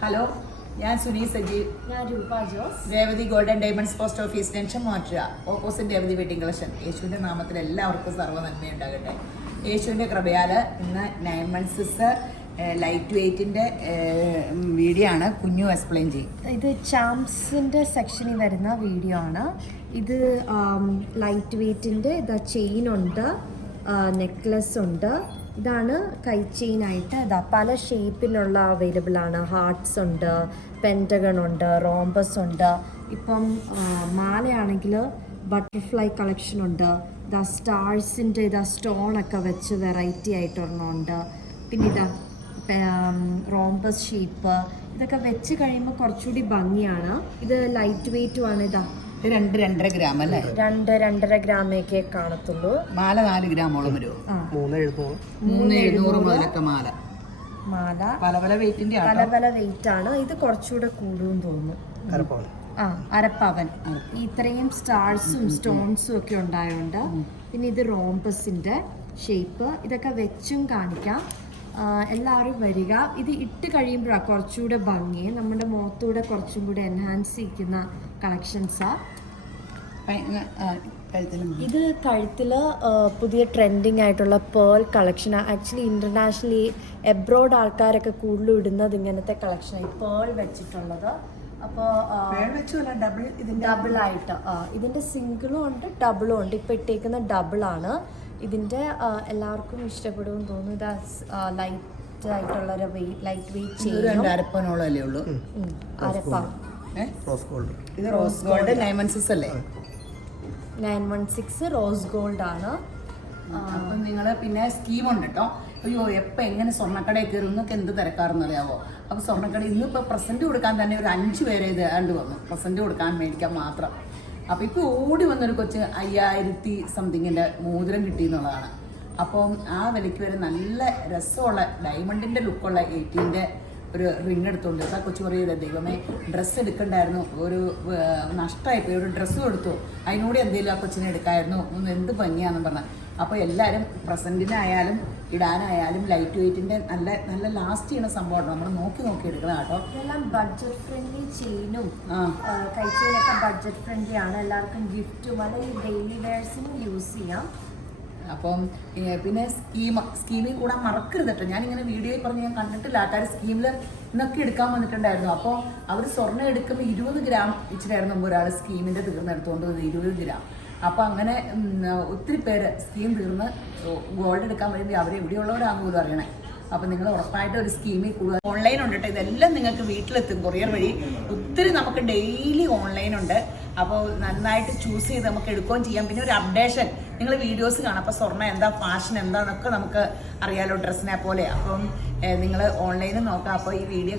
Hello, ഞാൻ സുനി സജീവ്. ഞാൻ രൂപ Jose. Revathi golden diamonds post office junction മാറ്റുക, ഓപ്പോസിറ്റ് രേവതി വെഡിങ് കളക്ഷൻ. യേശുവിൻ്റെ നാമത്തിൽ എല്ലാവർക്കും സർവ്വ നന്മയുണ്ടാകട്ടെ. യേശുവിൻ്റെ കൃപയാൽ ഇന്ന് 9 months ലൈറ്റ് വെയ്റ്റിൻ്റെ വീഡിയോ ആണ്. കുഞ്ഞു എക്സ്പ്ലെയിൻ ചെയ്യും. ഇത് ചാംസിൻ്റെ സെക്ഷനിൽ വരുന്ന വീഡിയോ ആണ്. ഇത് ലൈറ്റ് വെയ്റ്റിൻ്റെ ഇതാ ചെയിൻ ഉണ്ട്, നെക്ലസ് ഉണ്ട്. ഇതാണ് കൈ ചെയിനായിട്ട് ഇതാ പല ഷേപ്പിലുള്ള അവൈലബിൾ ആണ്. ഹാർട്ട്സ് ഉണ്ട്, പെൻറ്റഗൺ ഉണ്ട്, റോംബസ് ഉണ്ട്. ഇപ്പം മാലയാണെങ്കിൽ ബട്ടർഫ്ലൈ കളക്ഷൻ ഉണ്ട്. ഇതാ സ്റ്റാർസിൻ്റെ ഇതാ സ്റ്റോണൊക്കെ വെച്ച് വെറൈറ്റി ആയിട്ടൊരെണ്ണമുണ്ട്. പിന്നെ ഇതാ റോംബസ് ഷേപ്പ്. ഇതൊക്കെ വെച്ച് കഴിയുമ്പോൾ കുറച്ചുകൂടി ഭംഗിയാണ്. ഇത് ലൈറ്റ് വെയ്റ്റുമാണ്. ഇതാ 2-2.5 ഗ്രാം അല്ലേ? 2-2.5 ഗ്രാമേക്കേ കാണത്തുള്ളൂ. മാല 4 ഗ്രാമോളം വരുമോ? 3,700 മുതലൊക്കെ മാല പല പല വെയിറ്റിന്റെ പല പല വെയിറ്റ് ആണ്. ഇത് കുറച്ചുകൂടെ കൂടുമെന്ന് തോന്നുന്നു. അരപ്പവൻ. ഇത്രയും സ്റ്റാർസും സ്റ്റോൺസും ഒക്കെ ഉണ്ടായോണ്ട്. പിന്നെ ഇത് റോംബസിന്റെ ഷേപ്പ്. ഇതൊക്കെ വെച്ചും കാണിക്കാം. എല്ലാവരും വരിക. ഇത് ഇട്ട് കഴിയുമ്പോഴാണ് കുറച്ചുകൂടെ ഭംഗി. നമ്മുടെ മുഖത്തൂടെ കുറച്ചും കൂടെ എൻഹാൻസ് ചെയ്യുന്ന കളക്ഷൻസാ. ഇത് കഴുത്തിൽ പുതിയ ട്രെൻഡിങ് ആയിട്ടുള്ള പേൾ കളക്ഷനാണ്. ആക്ച്വലി ഇന്റർനാഷണലി എബ്രോഡ് ആൾക്കാരൊക്കെ കൂടുതലും ഇടുന്നത് ഇങ്ങനത്തെ കളക്ഷനാണ്, പേൾ വെച്ചിട്ടുള്ളത്. അപ്പോൾ ഡബിൾ ആയിട്ട് ഇതിൻ്റെ സിംഗിളും ഉണ്ട്, ഡബിളും ഉണ്ട്. ഇപ്പോൾ ഇട്ടേക്കുന്ന ഡബിളാണ്. ഇതിൻ്റെ എല്ലാവർക്കും ഇഷ്ടപ്പെടുമെന്ന് തോന്നുന്നു. ഇത് ലൈറ്റ് ആയിട്ടുള്ള ലൈറ്റ് വെയിറ്റ് ചെയ്യും. അരപ്പനോളല്ലേ ഉള്ളൂ. അരപ്പ. ഇത് റോസ് ഗോൾഡ് 9 months അല്ലേ? 916 റോസ് ഗോൾഡ് ആണ്. അപ്പം നിങ്ങൾ പിന്നെ സ്കീമുണ്ട് കേട്ടോ. അയ്യോ, എപ്പോൾ എങ്ങനെ സ്വർണ്ണക്കടയിൽ കയറും എന്നൊക്കെ എന്ത് തിരക്കാറെന്ന് അറിയാമോ? അപ്പോൾ സ്വർണ്ണക്കട ഇന്നിപ്പോൾ പ്രസൻറ്റ് കൊടുക്കാൻ തന്നെ ഒരു 5 പേരെ ഇത് ആണ്ട് വന്നു, പ്രസൻറ്റ് കൊടുക്കാൻ മേടിക്കാൻ മാത്രം. അപ്പോൾ ഇപ്പോൾ ഓടി വന്നൊരു കൊച്ച് 5000 സംതിങ്ങിൻ്റെ മോതിരം കിട്ടിയെന്നുള്ളതാണ്. അപ്പം ആ വിലയ്ക്ക് വരെ നല്ല രസമുള്ള ഡയമണ്ടിൻ്റെ ലുക്കുള്ള 18 ഒരു റിങ് എടുത്തുകൊണ്ട് ആ കൊച്ചു പറയുക, ദൈവമേ ഡ്രസ്സ് എടുക്കണ്ടായിരുന്നു, ഒരു നഷ്ടമായിപ്പോയി, ഒരു ഡ്രസ്സും എടുത്തു, അതിനോട് എന്തെങ്കിലും ആ കൊച്ചിനെ എടുക്കായിരുന്നു, എന്ത് ഭംഗിയാണെന്ന് പറഞ്ഞാൽ. അപ്പോൾ എല്ലാവരും പ്രസൻറ്റിനായാലും ഇടാനായാലും ലൈറ്റ് വെയ്റ്റിൻ്റെ നല്ല നല്ല ലാസ്റ്റ് ചെയ്യുന്ന സംഭവമാണ്. നമ്മൾ നോക്കി എടുക്കണം കേട്ടോ. ഇതെല്ലാം ബഡ്ജറ്റ് ഫ്രണ്ട്ലി ചെയിനും കൈ ചെയിനൊക്കെ ബഡ്ജറ്റ് ഫ്രണ്ട്ലി ആണ്. എല്ലാവർക്കും ഗിഫ്റ്റും അല്ലെങ്കിൽ ഡെയിലി വെയർസിനും യൂസ് ചെയ്യാം. അപ്പം പിന്നെ സ്കീമിൽ കൂടാൻ മറക്കരുത് കേട്ടോ. ഞാനിങ്ങനെ വീഡിയോയിൽ പറഞ്ഞ് ഞാൻ കണ്ടിട്ടില്ല. ആൾക്കാർ സ്കീമിൽ ഇന്നൊക്കെ എടുക്കാൻ വന്നിട്ടുണ്ടായിരുന്നു. അപ്പോൾ അവർ സ്വർണ്ണം എടുക്കുമ്പോൾ 20 ഗ്രാം ഇച്ചിട്ടായിരുന്നു മുമ്പ് ഒരാൾ സ്കീമിൻ്റെ തീർന്നെടുത്തുകൊണ്ട് 20 ഗ്രാം. അപ്പോൾ അങ്ങനെ ഒത്തിരി പേര് സ്കീം തീർന്ന് ഗോൾഡ് എടുക്കാൻ വേണ്ടി അവർ എവിടെയുള്ളവരാണെന്ന് പോലും അറിയണേ. അപ്പോൾ നിങ്ങൾ ഉറപ്പായിട്ട് ഒരു സ്കീമിൽ കൂടുക. ഓൺലൈൻ ഉണ്ട് കേട്ടോ. ഇതെല്ലാം നിങ്ങൾക്ക് വീട്ടിലെത്തും കൊറിയർ വഴി. ഒത്തിരി നമുക്ക് ഡെയിലി ഓൺലൈൻ ഉണ്ട്. അപ്പോൾ നന്നായിട്ട് ചൂസ് ചെയ്ത് നമുക്ക് എടുക്കുകയും ചെയ്യാം. പിന്നെ ഒരു അപ്ഡേഷൻ നിങ്ങൾ വീഡിയോസ് കാണാം. അപ്പോൾ സ്വർണ്ണം എന്താ, ഫാഷൻ എന്താണെന്നൊക്കെ നമുക്ക് അറിയാലോ, ഡ്രസ്സിനെ പോലെ. അപ്പം നിങ്ങൾ ഓൺലൈനിൽ നോക്കാം. അപ്പോൾ ഈ വീഡിയോ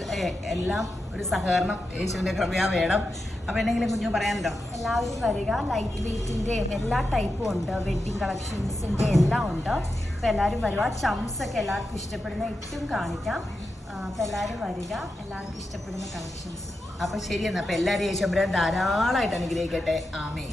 എല്ലാം ഒരു സഹകരണം യേശുവിൻ്റെ കൃപയാ വേണം. അപ്പോൾ എന്തെങ്കിലും കുഞ്ഞു പറയാനുണ്ടോ? എല്ലാവരും വരിക. ലൈറ്റ് വെയ്റ്റിൻ്റെയും എല്ലാ ടൈപ്പും ഉണ്ട്, വെഡ്ഡിങ് കളക്ഷൻസിൻ്റെ എല്ലാം ഉണ്ട്. അപ്പോൾ എല്ലാവരും വരിക. ചംസൊക്കെ എല്ലാവർക്കും ഇഷ്ടപ്പെടുന്ന ഇട്ടും കാണിക്കാം. അപ്പോൾ എല്ലാവരും വരിക, എല്ലാവർക്കും ഇഷ്ടപ്പെടുന്ന കളക്ഷൻസ്. അപ്പോൾ ശരിയെന്നാ. അപ്പോൾ എല്ലാവരും യേശുവിനെ ധാരാളമായിട്ട് അനുഗ്രഹിക്കട്ടെ. ആമേൻ.